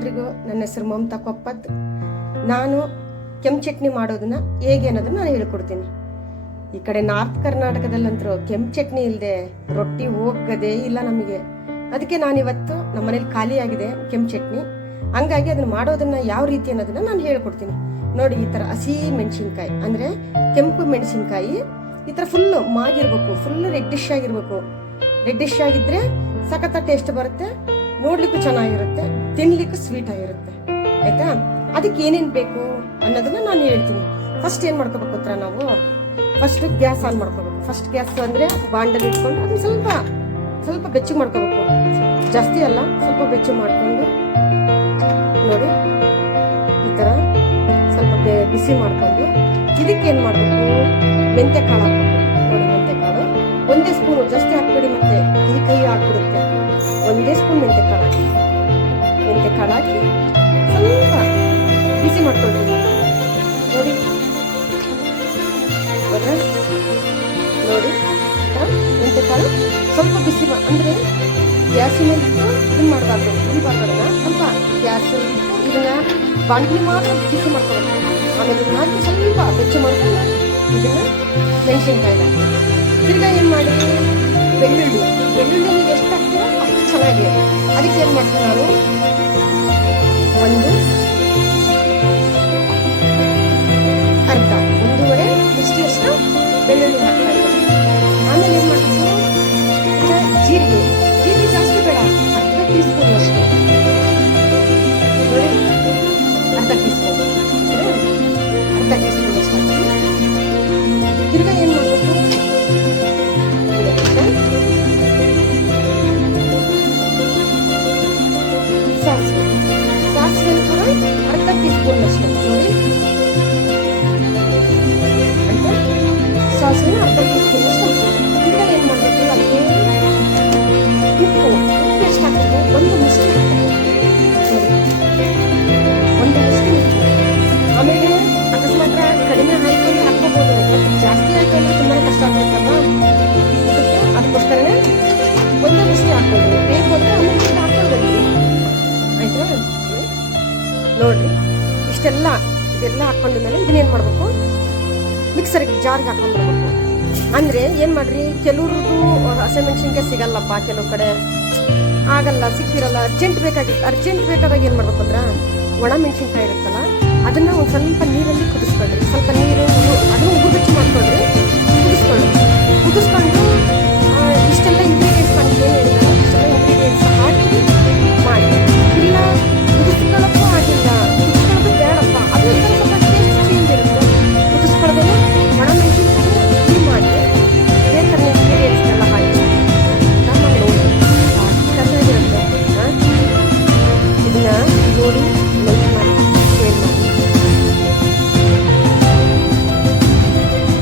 ಎಲ್ರಿಗೂ ನನ್ನ ಹೆಸರು ಮಮತಾ ಕೊಪ್ಪತ್. ನಾನು ಕೆಂಪು ಚಟ್ನಿ ಮಾಡೋದನ್ನ ಹೇಗೆ ಅನ್ನೋದನ್ನ ನಾನು ಹೇಳ್ಕೊಡ್ತೀನಿ. ಈ ಕಡೆ ನಾರ್ತ್ ಕರ್ನಾಟಕದಲ್ಲಂತರೂ ಕೆಂಪು ಚಟ್ನಿ ಇಲ್ಲದೆ ರೊಟ್ಟಿ ಹೋಗದೇ ಇಲ್ಲ ನಮಗೆ. ಅದಕ್ಕೆ ನಾನಿವತ್ತು ನಮ್ಮ ಮನೇಲಿ ಖಾಲಿಯಾಗಿದೆ ಕೆಂಪು ಚಟ್ನಿ, ಹಂಗಾಗಿ ಅದನ್ನ ಮಾಡೋದನ್ನ ಯಾವ ರೀತಿ ಅನ್ನೋದನ್ನ ನಾನು ಹೇಳ್ಕೊಡ್ತೀನಿ. ನೋಡಿ, ಈ ಥರ ಹಸಿ ಮೆಣಸಿನ್ಕಾಯಿ ಅಂದರೆ ಕೆಂಪು ಮೆಣಸಿನ್ಕಾಯಿ ಈ ಥರ ಫುಲ್ಲು ಮಾಗಿರ್ಬೇಕು, ಫುಲ್ ರೆಡ್ಡಿಶ್ ಆಗಿರ್ಬೇಕು. ರೆಡ್ಡಿಶ್ ಆಗಿದ್ರೆ ಸಖತ್ತ ಟೇಸ್ಟ್ ಬರುತ್ತೆ, ನೋಡ್ಲಿಕ್ಕೂ ಚೆನ್ನಾಗಿರುತ್ತೆ, ತಿನ್ಲಿಕ್ಕೂ ಸ್ವೀಟ್ ಆಗಿರುತ್ತೆ. ಆಯ್ತಾ? ಅದಕ್ಕೆ ಏನೇನು ಬೇಕು ಅನ್ನೋದನ್ನ ನಾನು ಹೇಳ್ತೀನಿ. ಫಸ್ಟ್ ಏನು ಮಾಡ್ಕೋಬೇಕು ಹತ್ರ ನಾವು ಫಸ್ಟ್ ಗ್ಯಾಸ್ ಆನ್ ಮಾಡ್ಕೋಬೇಕು. ಫಸ್ಟ್ ಗ್ಯಾಸ್ ಅಂದರೆ ಬಾಂಡಲ್ಲಿ ಇಟ್ಕೊಂಡು ಅದನ್ನ ಸ್ವಲ್ಪ ಬೆಚ್ಚಗೆ ಮಾಡ್ಕೋಬೇಕು. ಜಾಸ್ತಿ ಅಲ್ಲ, ಸ್ವಲ್ಪ ಬೆಚ್ಚಗೆ ಮಾಡ್ಕೊಂಡು ನೋಡಿ ಈ ಥರ ಸ್ವಲ್ಪ ಬಿಸಿ ಮಾಡ್ಕೊಂಡು ಇದಕ್ಕೆ ಏನು ಮಾಡಬೇಕು, ಮೆಂತ್ಯ ಕಾಳು ಹಾಕಬೇಕು. ನೋಡಿ, ಮೆಂತ್ಯ ಕಾಳು ಒಂದೇ ಸ್ಪೂನು, ಜಾಸ್ತಿ ಹಾಕ್ಬೇಡಿ, ಮತ್ತೆ ಈ ಕೈ ಹಾಕ್ಬಿಡುತ್ತೆ. ಒಂದೇ ಸ್ಪೂನ್ ಮೆಂತ್ಯ ಕಾಳು ಹಾಕಿ ಸ್ವಲ್ಪ ಬಿಸಿ ಮಾಡ್ಕೊಳ್ರಿ. ನೋಡಿ ನೋಡಿ ಮೆಂತ್ಯ ಕಾಳು ಸ್ವಲ್ಪ ಬಿಸಿ ಅಂದರೆ ಗ್ಯಾಸಿನ ಇಟ್ಟು ಇದು ಮಾಡಬಾರ್ದು, ಉರಿಬಾರ್ದನ್ನ ಸ್ವಲ್ಪ ಗ್ಯಾಸ್ ಇಟ್ಟು ಇದನ್ನ ಬಾಂಡ್ಲಿ ಮಾತ್ರ ಬಿಸಿ ಮಾಡ್ಕೊಬೇಕು. ಆಮೇಲೆ ಇದನ್ನ ಹಾಕಿ ಸ್ವಲ್ಪ ಬೆಚ್ಚ ಮಾಡ್ಕೊಂಡು ಇದನ್ನ ಮೆಣಸಿನ್ಕಾಯಿ ಹಾಕಿ ತಿರ್ಗಾ ಏನು ಮಾಡಿ ಬೆಳ್ಳುಳ್ಳಿ ನೀವು ಎಷ್ಟು ಹಾಕ್ತೀರೋ ಅಷ್ಟು ಚೆನ್ನಾಗಿ. ಅದಕ್ಕೆ ಏನು ಮಾಡ್ತೀನಿ ನಾನು, ಒಂದೂವರೆ ಇಷ್ಟಿಷ್ಟು ಬೆಳ್ಳುಳ್ಳಿ ಹಾಕ್ತಾ ಇದ್ದೀನಿ. ಆಮೇಲೆ ಏನು ಮಾಡ್ತೀನಿ, ಜೀರಿಗೆ ಜಾಸ್ತಿ ಬೇಡ, ಅರ್ಧ ಟೀ ಸ್ಪೂನ್ ಅಷ್ಟು. ನೋಡಿ, ಅರ್ಧ ಟೀ ಸ್ಪೂನ್ ಅಷ್ಟು ತಿರ್ಗಾ ಏನು ಮಾಡಬೇಕು, ಸಾಸಿವೆ ಕೂಡ ಅರ್ಧ ಟೀ ಸ್ಪೂನ್ ಅಷ್ಟು. ನೋಡಿ, ಸಾಸಿವೆ ಅರ್ಧ ಟೀ ಸ್ಪೂನ್ ಅಷ್ಟು. ತಿರ್ಗಾ ಏನು ಮಾಡಬೇಕು, ಅದಕ್ಕೆ ಉಪ್ಪು ಎಷ್ಟು ಹಾಕಬೇಕು, ಒಂದು ಮುಷ್ಟಿ ಹಾಕಬೇಕು. ಒಂದು ಮುಷ್ಟಿ ಉಪ್ಪು. ಆಮೇಲೆ ಅಕಸ್ಮಾತ್ ಕಡಿಮೆ ಆಯ್ತು ಅಂದ್ರೆ ಹಾಕೋಬಹುದು, ಜಾಸ್ತಿ ಆಯ್ತು ಅಂದ್ರೆ ತುಂಬಾ ಕಷ್ಟ ಆಗ್ಬೇಕಲ್ವಾ. ಅದಕ್ಕೋಸ್ಕರನೇ ಒಂದು ಮುಷ್ಟಿ ಹಾಕೋದು, ಬೇಕು ಅಂದ್ರೆ ಆಮೇಲೆ ಹಾಕೊಳ್ಬೇಕು. ಆಯ್ತಾ? ನೋಡ್ರಿ, ಇದೆಲ್ಲ ಹಾಕೊಂಡಿದ್ಮೇಲೆ ಇದನ್ನೇನು ಮಾಡಬೇಕು, ಮಿಕ್ಸರ್ಗೆ ಜಾರ್ಗೆ ಹಾಕೊಂಡ್ಬಿಡ್ಬೇಕು. ಅಂದರೆ ಏನು ಮಾಡ್ರಿ, ಕೆಲವ್ರದ್ದು ಹಸಿಮೆಣ್ಸಿನ್ಕಾಯಿ ಸಿಗಲ್ಲಪ್ಪ, ಕೆಲವು ಕಡೆ ಆಗಲ್ಲ, ಸಿಕ್ಕಿರಲ್ಲ, ಅರ್ಜೆಂಟ್ ಬೇಕಾದಾಗ ಏನು ಮಾಡ್ಬೇಕು ಅಂದ್ರೆ ಒಣ ಮೆಣಸಿನ್ಕಾಯಿ ಇರುತ್ತಲ್ಲ ಅದನ್ನ ಒಂದು ಸ್ವಲ್ಪ ನೀರಲ್ಲಿ ಕುದಿಸ್ಕೊಳ್ರಿ. ಸ್ವಲ್ಪ ನೀರು ಅದನ್ನು ಉಗುರು ಬೆಚ್ಚ ಮಾಡ್ಕೊಳ್ರಿ, ಕುದಿಸ್ಕೊಂಡು ಇಷ್ಟೆಲ್ಲ ಇಂಗ್ರೀಡಿಯೆಂಟ್ಸ್ ನನಗೆ ಏನು ಹೇಳಿಲ್ಲ, ಇಷ್ಟೆಲ್ಲ ಇಂಗ್ರೀಡಿಯೆಂಟ್ಸ್ ಹಾಕಿ ಮಾಡಿ. ಇಲ್ಲ ಕುದಿಸ್ಕೊಳ್ಳೋಕ್ಕೂ ಆಗಿಲ್ಲ, ಕುದಿಸ್ಕೊಳ್ಳೋದು ಬೇಡಪ್ಪ, ಅದು ಒಂಥರ ಸ್ವಲ್ಪ ಟೇಸ್ಟ್ ಚೇಂಜ್ ಇರುತ್ತೆ. ಕುದಿಸ್ಕೊಳ್ಳೋದನ್ನು ಒಣ ಮೆಣಸಿನ್ಕಾಯಿ ಇದು ಮಾಡಿ ಬೇಕಾದ್ರೆ ಇಂಗ್ರೀಡಿಯೆಂಟ್ಸ್ ಎಲ್ಲ ಹಾಕಿ ಚೆನ್ನಾಗಿ ನೋಡಿ ಚೆನ್ನಾಗಿರುತ್ತೆ. ಇದನ್ನ ನೋಡಿ